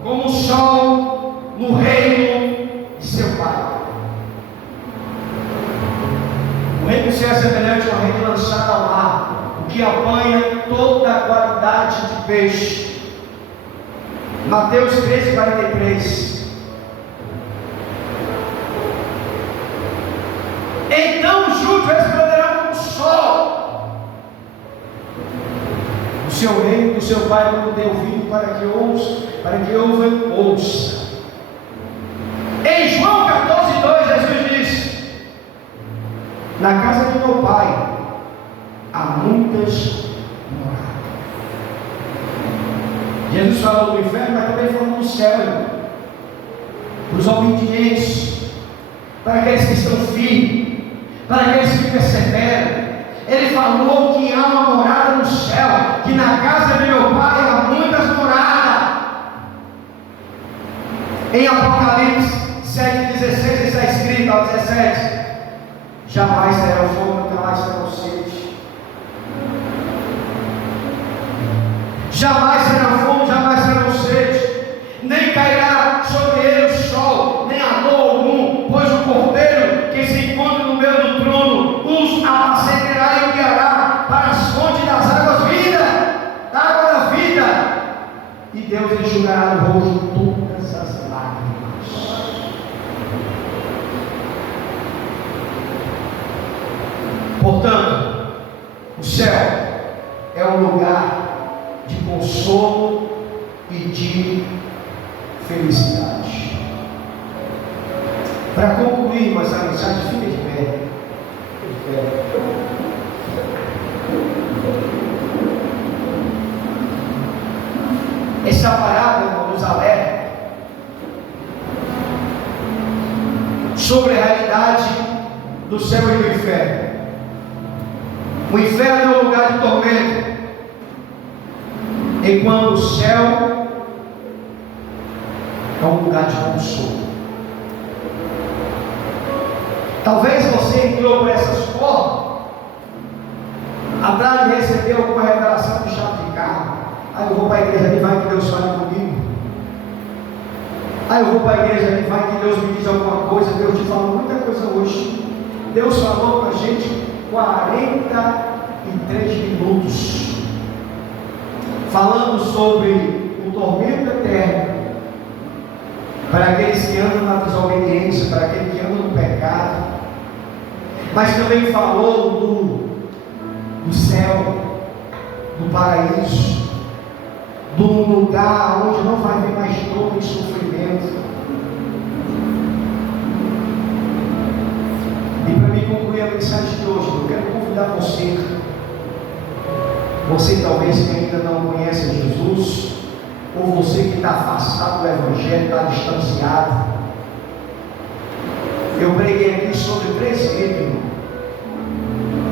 como o sol no reino de seu Pai. O reino do céu é semelhante a uma rede lançada ao mar, o que apanha toda a qualidade de peixe. Mateus 13:43. Então os justos resplandecerão como o sol do seu reino, do seu Pai, quando tem ouvido, para que ouça. Em João 14:2, Jesus diz: na casa de meu Pai há muitas moradas. Jesus falou do inferno, mas também falou do céu, para os obedientes, para aqueles que estão firmes, para aqueles que perseveram. Ele falou que há uma morada no céu, que na casa de meu Pai há muitas moradas. Em Apocalipse 7:16 está escrito ao 17: jamais será fome, jamais será sede. Jamais será fome, jamais será sede. Nem cairá sobre ele o sol, nem amor algum, pois o cordeiro que se encontra no meio do trono os apacentará e guiará para as fontes das águas da água da vida. E Deus enxugará no rosto todas as lágrimas. Portanto, o céu é um lugar de consolo e de felicidade. Para concluir, mas a mensagem fica de pé. Essa parábola nos alerta sobre a realidade do céu e do inferno. O inferno é um lugar de tormento, enquanto o céu é um lugar de consolo. Talvez você entrou por essas portas atrás de receber alguma revelação de chave de carro. Aí eu vou para a igreja e vai que Deus fale comigo. Aí eu vou para a igreja e vai que Deus me diz alguma coisa. Deus te falou muita coisa hoje. Deus falou para a gente 43 minutos falando sobre o tormento eterno para aqueles que andam na desobediência, para aqueles que andam no pecado, mas também falou do céu, do paraíso, do lugar onde não vai haver mais dor e sofrimento. E para me concluir a mensagem de hoje, eu quero convidar você talvez que ainda não conhece Jesus, ou você que está afastado do Evangelho, está distanciado. Eu preguei aqui sobre 3 gritos: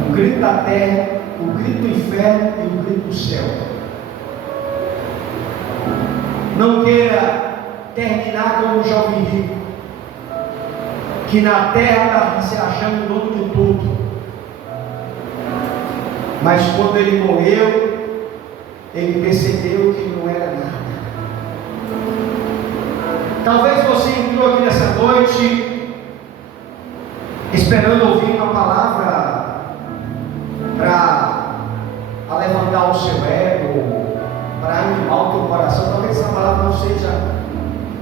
o grito da terra, o grito do inferno e o grito do céu. Não queira terminar como um jovem rico, que na terra está se achando dono de tudo, mas quando ele morreu, ele percebeu que não era nada. Talvez você entrou aqui nessa noite esperando ouvir uma palavra para levantar o seu ego, para animar o teu coração. Talvez essa palavra não seja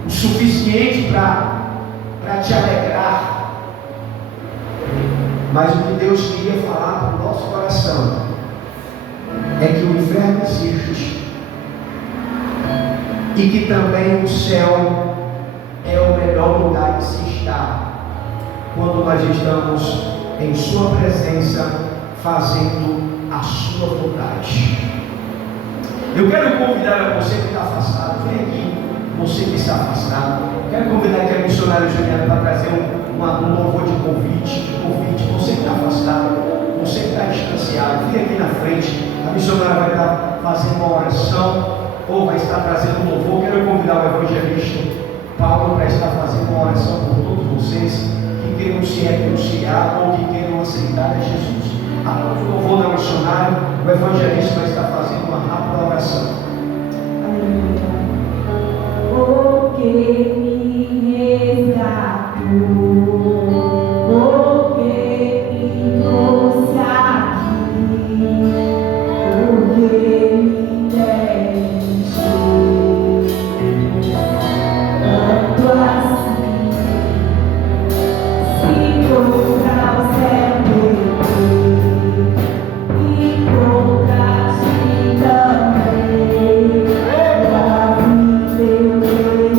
o suficiente para te alegrar, mas o que Deus queria falar para o nosso coração é que o inferno existe, e que também o céu é o melhor lugar de se estar quando nós estamos em Sua presença, fazendo a Sua vontade. Eu quero convidar a você que está afastado, vem aqui, você que está afastado. Quero convidar aqui a missionária Juliana para trazer um louvor de convite. Você que está afastado, você que está distanciado, vem aqui na frente. A missionária vai estar fazendo uma oração ou vai estar trazendo um louvor. Quero convidar o evangelista Paulo para estar fazendo uma oração por todos vocês que queiram se reconciliar ou que queiram aceitar a Jesus. Após o louvor da missionária, o evangelista vai estar fazendo uma rápida oração. Aleluia. Porque me resgatou, porque me trouxe aqui, porque me deixou tanto assim, se contra o céu e contra ti também, para mim Deus.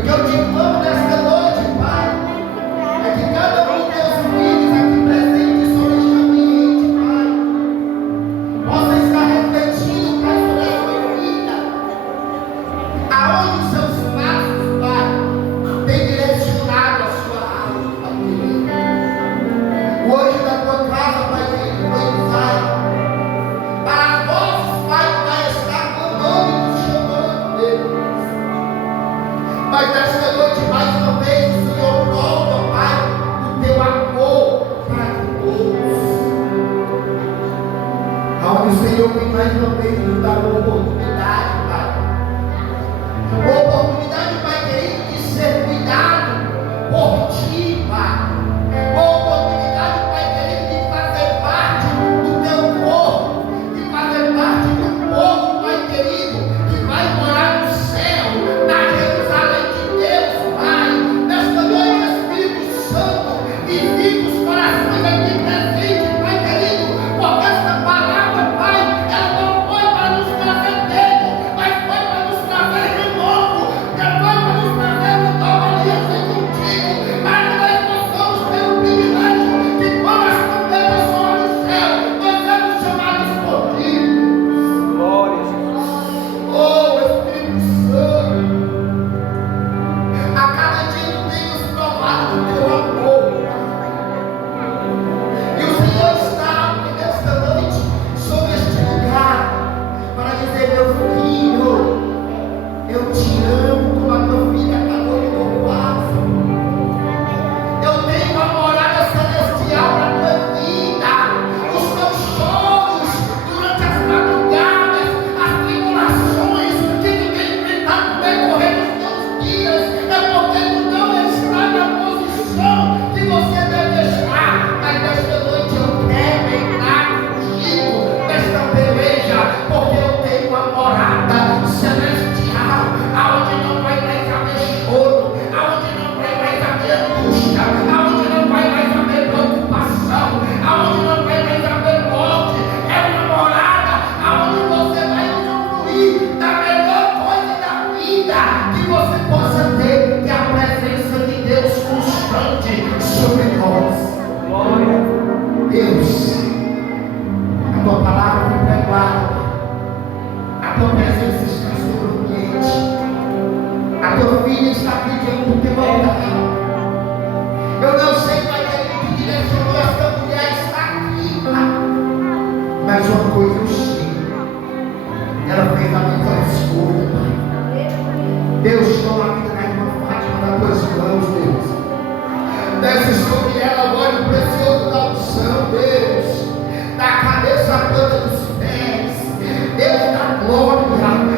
o que eu te clamo nesta noite, Pai, é que cada um dos teus filhos aqui presentes sobre este ambiente, Pai, possa estar refletindo, Pai, sobre a sua vida, aonde os seus passos, Pai, têm direcionado a sua alma, Pai querido. O anjo da tua casa, Pai querido, foi usado para vós, Pai, vai estar clamando e nos chamando, Deus. Mas nesta noite, mais uma vez, o Senhor prova, Pai, o teu amor para todos. Aonde o Senhor vem mais uma vez nos dar uma oportunidade, Pai. Uma oportunidade, Pai querido, de ser cuidado por Ti, Pai. Uma oportunidade, Pai querido, de fazer parte do teu corpo, de fazer parte do povo, Pai querido, que vai morar no céu, na Jerusalém de Deus, Pai. Nesta noite, Espírito Santo, visita os corações aqui presentes, Pai querido, porque esta palavra, Pai, ela não foi para nos trazer medo, mas foi para nos trazer renovo, que foi para nos trazer uma nova aliança contigo, para que nós possamos ter o privilégio que quando as bandeiras soam no céu, nós seremos chamados por Ti. Glória a Jesus. Oh, Espírito Santo, a cada dia tu tem nos provado do teu amor. E o Senhor está nesta noite sobre este lugar para dizer: meu filho, eu te amo como a tua filha acabou de louvar. Eu tenho uma morada celestial para a tua vida. Os teus choros durante as madrugadas, as tribulações que tu tem enfrentado no decorrer dos teus dias, é porque tu não está na posição que você deve estar. Mas nesta noite eu quero entrar contigo nesta peleja, porque eu tenho uma morada celestial, aonde não vai mais haver choro, aonde não vai mais haver angústia, aonde não vai mais haver preocupação, aonde não vai mais haver morte. É uma morada aonde você vai usufruir da melhor coisa da vida que você possa ter, que é a presença de Deus constante sobre nós. Glória. Deus, a tua palavra foi pregada, a tua presença está sobre o ambiente, a tua filha está aqui diante do teu altar. Eu não sei, Pai querido, que direcionou esta mulher está aqui, Pai. Mas uma coisa eu sei, ela fez a melhor escolha, Pai. Deus, toma a vida da irmã Fátima nas tuas mãos, Deus. Desce sobre ela o óleo precioso da unção, Deus, da cabeça à planta dos pés, Deus da glória,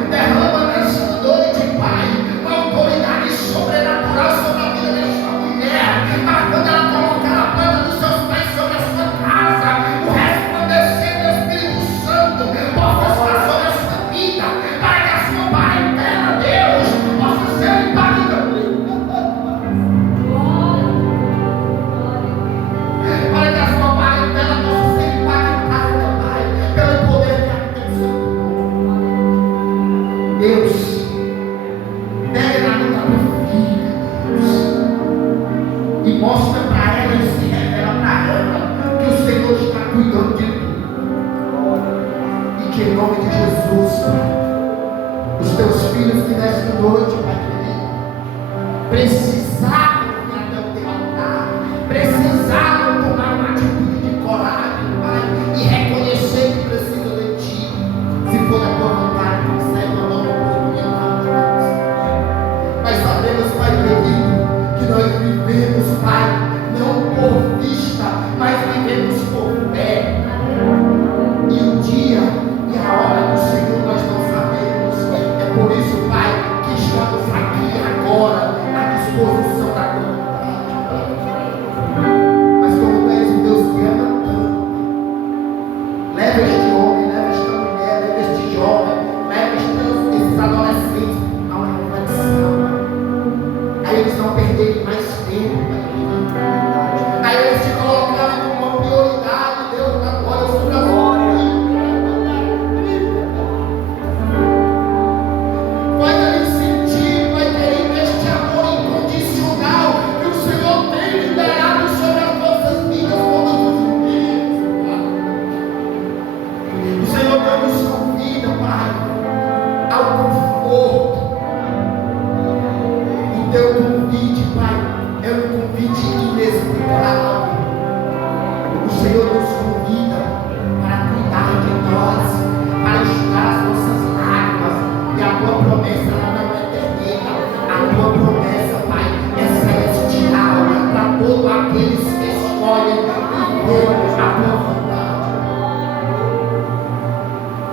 derrama nesta noite, Pai, uma autoridade sobrenatural sobre a vida desta mulher, para quando ela colocar a planta dos seus pés sobre a sua casa, o resplandecer do Espírito Santo possa estar sobre a sua vida, para que a sua parentela, Deus, possa ser impactada. Para que a sua parentela possa ser impactada, Pai, pelo poder que habita no seu corpo. Deus, pega na mão da tua filha, Deus, e mostra para ela e se revela para ela que o Senhor está cuidando de tudo. E que em nome de Jesus, Pai, os teus filhos que nesta noite, Pai querido, precisaram vir até o teu altar, precisaram tomar uma atitude de coragem, Pai, e reconhecer que precisam de Ti. Se for a tua vontade, recebe uma nova oportunidade, Deus. Mas sabemos, Pai querido, que nós vivemos, Pai, não por vista, mas vivemos por fé. E o dia e a hora do Senhor nós não sabemos. É por isso, Pai, que estamos aqui agora, à disposição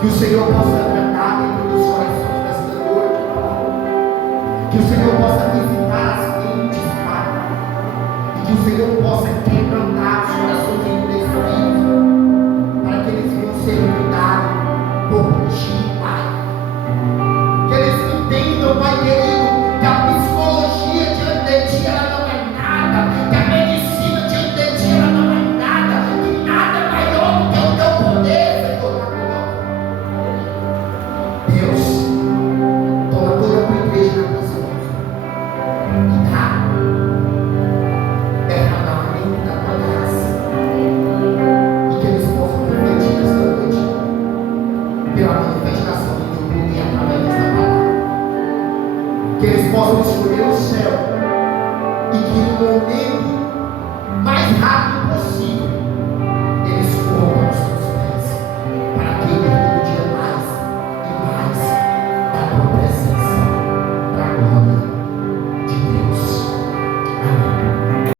Que o Senhor possa tratar dentro dos corações desta noite, Pai. Que o Senhor possa visitar as mentes, Pai. E que o Senhor possa quebrantar os corações endurecidos, para que eles venham ser mudados por Ti, Pai. Que eles entendam, Pai querido, que a psicologia diante de Ti ela não é nada, que a medicina diante de Ti ela não é nada, que nada é maior do que o Teu poder, Senhor. Deus, toma toda a Tua igreja nas Tuas mãos e dá derramamento da Tua graça, e que eles possam refletir nesta noite pela manifestação do Teu poder através desta palavra. Que eles possam escolher o céu e que no momento mais rápido possível